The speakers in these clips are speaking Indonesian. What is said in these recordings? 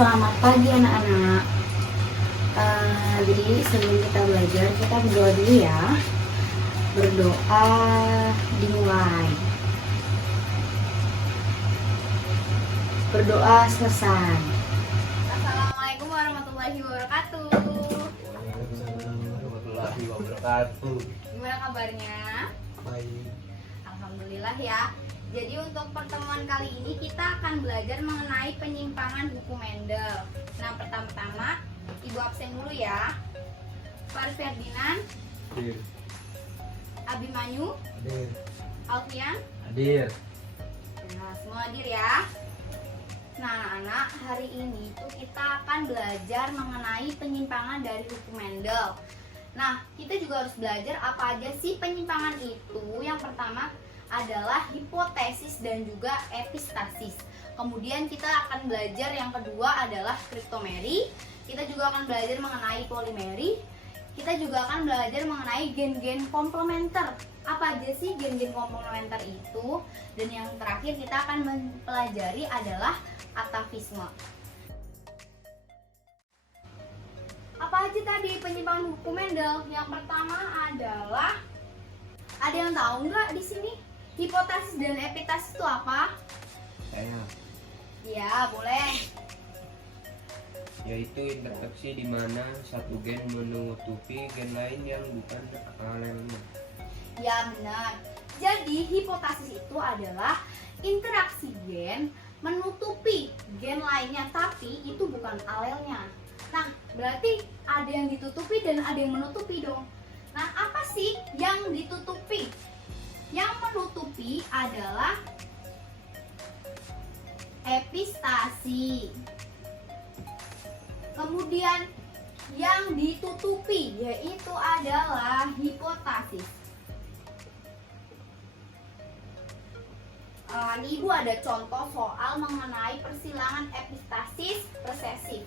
Selamat pagi anak-anak. Jadi sebelum kita belajar, kita berdoa dulu ya. Berdoa dimulai. Berdoa selesai. Assalamualaikum warahmatullahi wabarakatuh. Waalaikumsalam warahmatullahi wabarakatuh. Gimana kabarnya? Baik. Alhamdulillah ya. Jadi untuk pertemuan kali ini kita akan belajar mengenai penyimpangan buku Mendel. Nah, pertama-tama Ibu absen dulu ya. Faris Ferdinand, Hadir. Abimanyu, Hadir. Alfian. Hadir. Nah, semua hadir ya. Nah, anak-anak, hari ini tuh kita akan belajar mengenai penyimpangan dari buku Mendel. Nah, kita juga harus belajar apa aja sih penyimpangan itu. Yang pertama adalah hipotesis dan juga epistasis. Kemudian kita akan belajar yang kedua adalah kriptomeri. Kita juga akan belajar mengenai polimeri. Kita juga akan belajar mengenai gen-gen komplementer. Apa aja sih gen-gen komplementer itu? Dan yang terakhir kita akan mempelajari adalah atafisme. Apa aja tadi penyimpangan buku Mendel? Yang pertama adalah, ada yang tahu nggak di sini? Hipotesis dan epistasis itu apa? Saya Ya, boleh. Yaitu interaksi di mana satu gen menutupi gen lain yang bukan alelnya. Ya, benar. Jadi hipotesis itu adalah interaksi gen menutupi gen lainnya, tapi itu bukan alelnya. Nah, berarti ada yang ditutupi dan ada yang menutupi dong. Nah, apa sih yang ditutupi? Yang menutupi adalah epistasi. Kemudian yang ditutupi yaitu adalah hipotesis. Ini Ibu ada contoh soal mengenai persilangan epistasis resesif,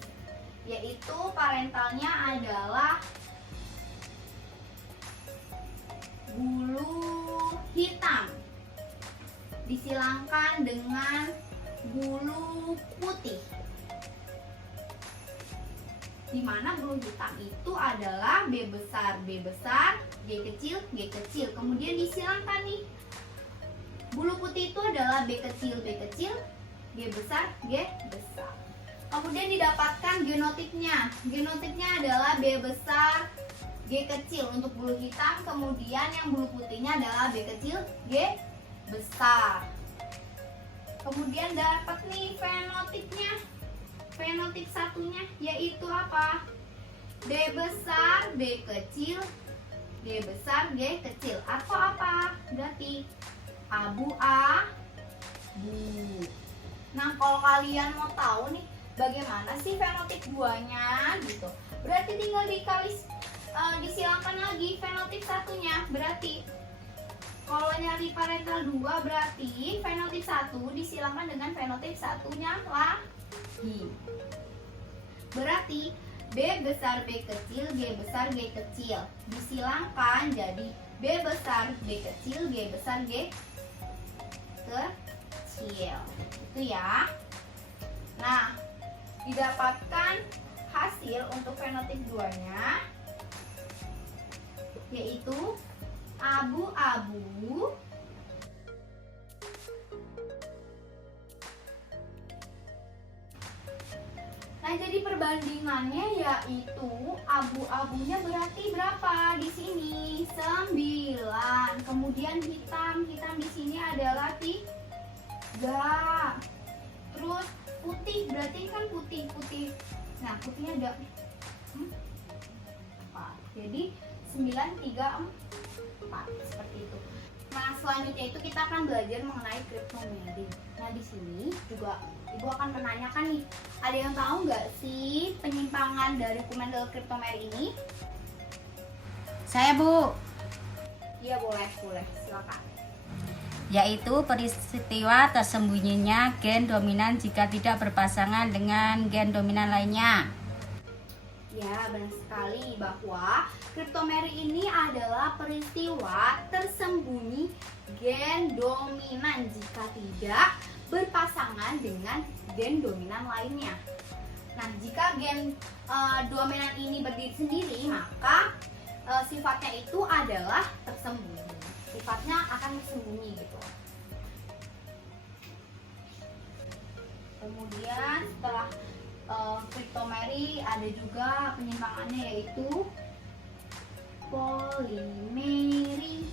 yaitu parentalnya adalah bulu hitam disilangkan dengan bulu putih, di mana bulu hitam itu adalah B besar, G kecil, G kecil. Kemudian disilangkan nih, bulu putih itu adalah B kecil, G besar, G besar. Kemudian didapatkan genotipnya. Genotipnya adalah B besar, G kecil untuk bulu hitam. Kemudian yang bulu putihnya adalah B kecil, G besar. Kemudian dapat nih fenotipnya. Fenotip satunya yaitu apa? B besar, B kecil, G besar, G kecil. Atau apa? Berarti abu-abu. Nah, kalau kalian mau tahu nih bagaimana sih fenotip duanya gitu, berarti tinggal disilangkan lagi fenotip satunya. Berarti kalau nyari parental 2 berarti fenotip 1 disilangkan dengan fenotip satunya lagi. Berarti B besar, B kecil, G besar, G kecil disilangkan jadi B besar, B kecil, G besar, G kecil. Itu ya. Nah, didapatkan hasil untuk fenotip 2-nya yaitu abu-abu, nah jadi perbandingannya yaitu abu-abunya berarti berapa di sini? 9. Kemudian hitam di sini adalah 3. Terus putih berarti kan putih. Nah, putihnya ada 4. Jadi 9, 3, 4 seperti itu. Nah, selanjutnya itu kita akan belajar mengenai kriptomeri. Nah, di sini juga Ibu akan menanyakan nih, ada yang tahu nggak sih penyimpangan dari buku Mendel kriptomeri ini? Saya, Bu. Iya, boleh, silakan. Yaitu peristiwa tersembunyinya gen dominan jika tidak berpasangan dengan gen dominan lainnya. Ya, benar sekali bahwa kriptomeri ini adalah peristiwa tersembunyi gen dominan jika tidak berpasangan dengan gen dominan lainnya. Nah, jika gen dominan ini berdiri sendiri, maka sifatnya itu adalah tersembunyi. Sifatnya akan tersembunyi gitu. Kemudian setelah kriptomeri ada juga penyimpangannya yaitu polimeri.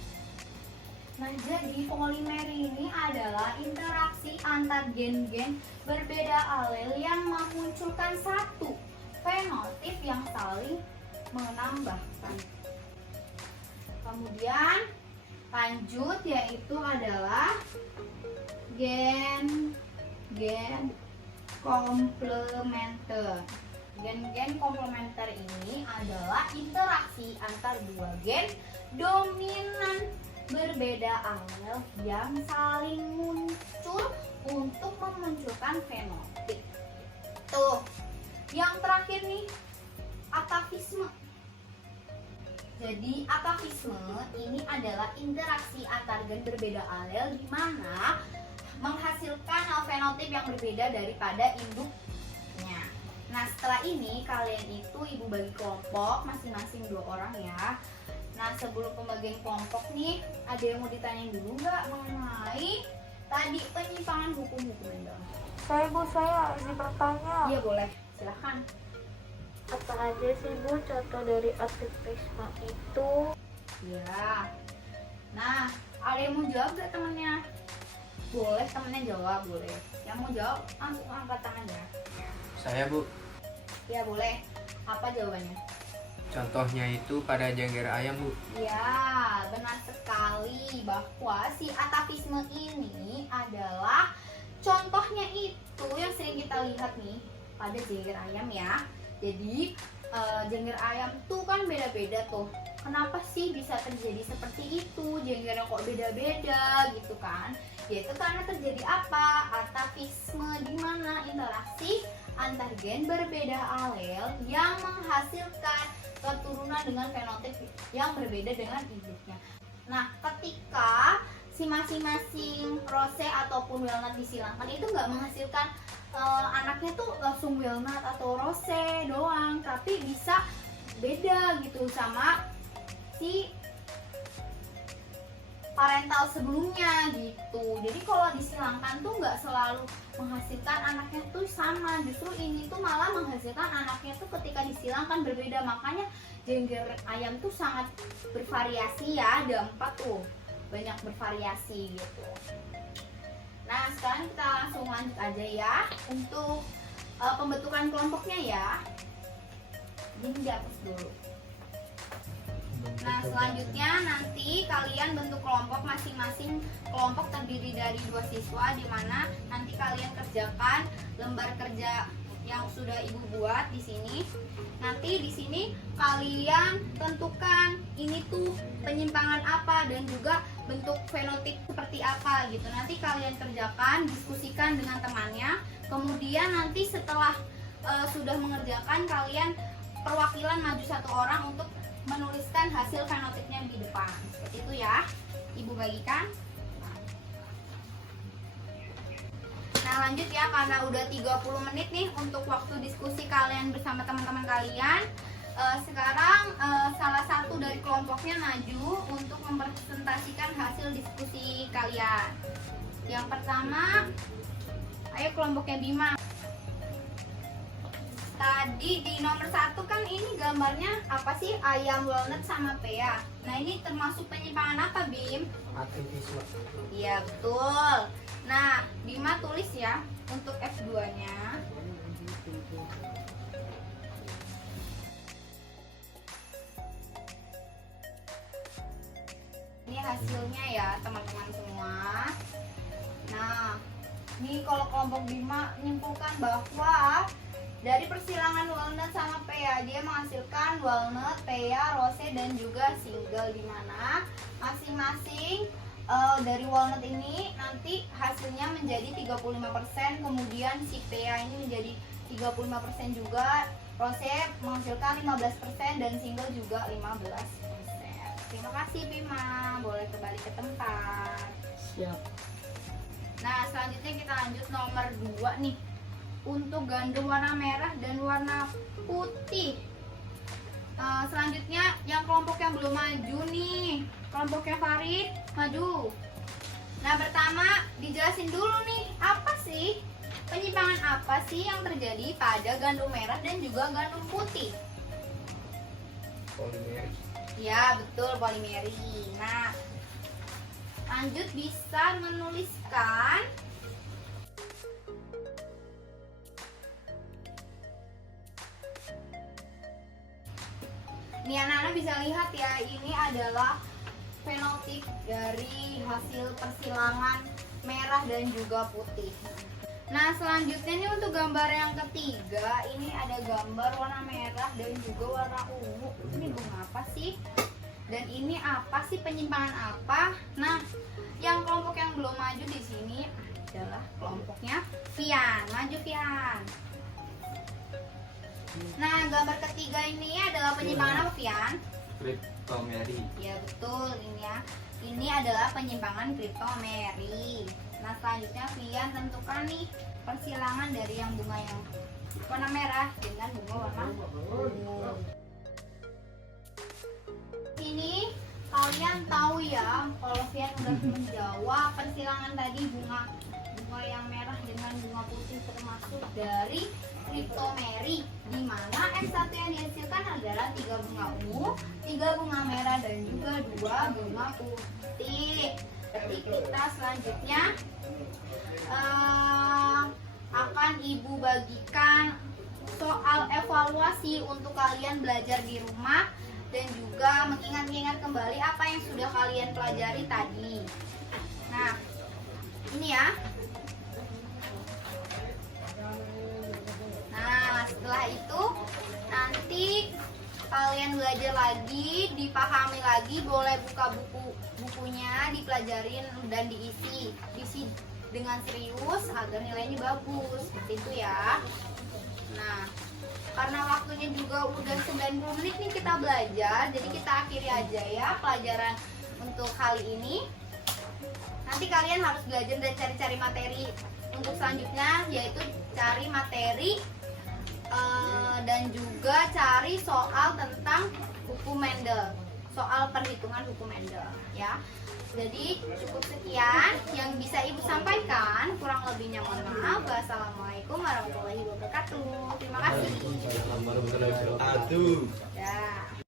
Nah, jadi polimeri ini adalah interaksi antar gen-gen berbeda alel yang memunculkan satu fenotip yang saling menambahkan. Kemudian lanjut yaitu adalah gen komplementer. Gen komplementer ini adalah interaksi antar dua gen dominan berbeda alel yang saling muncul untuk memunculkan fenotip. Tuh, yang terakhir nih, atafisme. Jadi atafisme ini adalah interaksi antar gen berbeda alel di mana menghasilkan fenotip yang berbeda daripada induknya. Nah, setelah ini kalian itu ibu bagi kelompok masing-masing 2 orang ya. Nah, sebelum pembagian kelompok nih, ada yang mau ditanyain dulu nggak mengenai tadi penyimpangan hukum-hukum dong? Saya izin bertanya. Iya boleh, silahkan. Apa aja sih Bu contoh dari atafisme itu? Ya. Nah, ada yang mau jawab nggak temennya? Boleh temennya jawab, boleh. Yang mau jawab langsung angkat tangan ya. Saya Bu, Ya boleh. Apa jawabannya? contohnya itu pada jengger ayam Bu. Ya, benar sekali bahwa si atafisme ini adalah contohnya itu yang sering kita lihat nih pada jengger ayam ya. Jadi jengger ayam tuh kan beda-beda tuh. Kenapa sih bisa terjadi seperti itu? Jenggernya kok beda-beda gitu kan? Yaitu karena terjadi apa? Atafisme, di mana interaksi antar gen berbeda alel yang menghasilkan keturunan dengan fenotip yang berbeda dengan induknya. Nah, ketika si masing-masing rose ataupun walnut disilangkan itu nggak menghasilkan anaknya tuh langsung walnut atau rose doang, tapi bisa beda gitu sama si parental sebelumnya gitu. Jadi kalau disilangkan tuh nggak selalu menghasilkan anaknya tuh sama, justru ini tuh malah menghasilkan anaknya tuh ketika disilangkan berbeda. Makanya jengger ayam tuh sangat bervariasi ya, ada 4 tuh, banyak bervariasi gitu. Nah, sekarang kita langsung lanjut aja ya untuk pembentukan kelompoknya ya. Ini dihapus dulu. Nah, selanjutnya nanti kalian bentuk kelompok masing-masing. Kelompok terdiri dari 2 siswa, di mana nanti kalian kerjakan lembar kerja yang sudah ibu buat di sini. Nanti di sini kalian tentukan ini tuh penyimpangan apa dan juga bentuk fenotip seperti apa gitu. Nanti kalian kerjakan, diskusikan dengan temannya. Kemudian nanti setelah sudah mengerjakan, kalian perwakilan maju 1 orang untuk menuliskan hasil fenotipnya di depan. Seperti itu ya. Ibu bagikan. Nah, lanjut ya, karena udah 30 menit nih untuk waktu diskusi kalian bersama teman-teman kalian. Sekarang salah satu dari kelompoknya maju untuk mempresentasikan hasil diskusi kalian. Yang pertama, ayo kelompoknya Bima. Tadi di nomor 1 kan ini gambarnya apa sih? Ayam, walnut, sama pea. Nah, ini termasuk penyimpangan apa, Bim? Atafisme. Iya, betul. Nah, Bima tulis ya untuk F2-nya. Ini hasilnya ya, teman-teman semua. Nah, ini kalau kelompok Bima menyimpulkan bahwa dari persilangan walnut sama pea, dia menghasilkan walnut, pea, rose, dan juga single, di mana masing-masing dari walnut ini nanti hasilnya menjadi 35%, kemudian si pea ini menjadi 35% juga, rose menghasilkan 15%, dan single juga 15%. Terima kasih Bima, boleh kembali ke tempat. Siap. Nah, selanjutnya kita lanjut nomor 2 nih. untuk gandum warna merah dan warna putih. Selanjutnya yang kelompok yang belum maju nih, kelompoknya Farid maju. Nah, pertama dijelasin dulu nih, apa sih penyimpangan apa sih yang terjadi pada gandum merah dan juga gandum putih? Polimeri. Ya, betul, polimeri. Nah, lanjut bisa menuliskan nih, anak-anak bisa lihat ya, ini adalah fenotip dari hasil persilangan merah dan juga putih. Nah, selanjutnya nih untuk gambar yang ketiga, ini ada gambar warna merah dan juga warna ungu. Ini bunga apa sih? Dan ini apa sih, penyimpangan apa? Nah, yang kelompok yang belum maju di sini adalah kelompoknya Fian. Maju Fian. Nah, gambar ketiga ini adalah penyimpangan apa, Fian? Kriptomeri. Ya, betul ini ya. Ini adalah penyimpangan kriptomeri. Nah, selanjutnya Fian tentukan nih persilangan dari yang bunga yang warna merah dengan bunga warna ungu. Ini kalian tahu ya, kalau Fian udah menjawab persilangan tadi bunga yang merah dengan bunga putih termasuk dari kriptomeri, di mana X1 yang dihasilkan adalah 3 bunga ungu, 3 bunga merah dan juga 2 bunga putih. Jadi kita selanjutnya akan ibu bagikan soal evaluasi untuk kalian belajar di rumah dan juga mengingat-ingat kembali apa yang sudah kalian pelajari tadi. Nah, ini ya. Nah, setelah itu nanti kalian belajar lagi, dipahami lagi, boleh buka bukunya, dipelajarin dan diisi dengan serius agar nilainya bagus, seperti itu ya. Nah, karena waktunya juga udah 90 menit nih kita belajar, jadi kita akhiri aja ya pelajaran untuk kali ini. Nanti kalian harus belajar dan cari-cari materi untuk selanjutnya, yaitu cari materi dan juga cari soal tentang hukum Mendel, soal perhitungan hukum Mendel ya. Jadi cukup sekian yang bisa ibu sampaikan, kurang lebihnya mohon maaf. Wassalamualaikum warahmatullahi wabarakatuh. Terima kasih. Waalaikumsalam warahmatullahi wabarakatuh. Ya.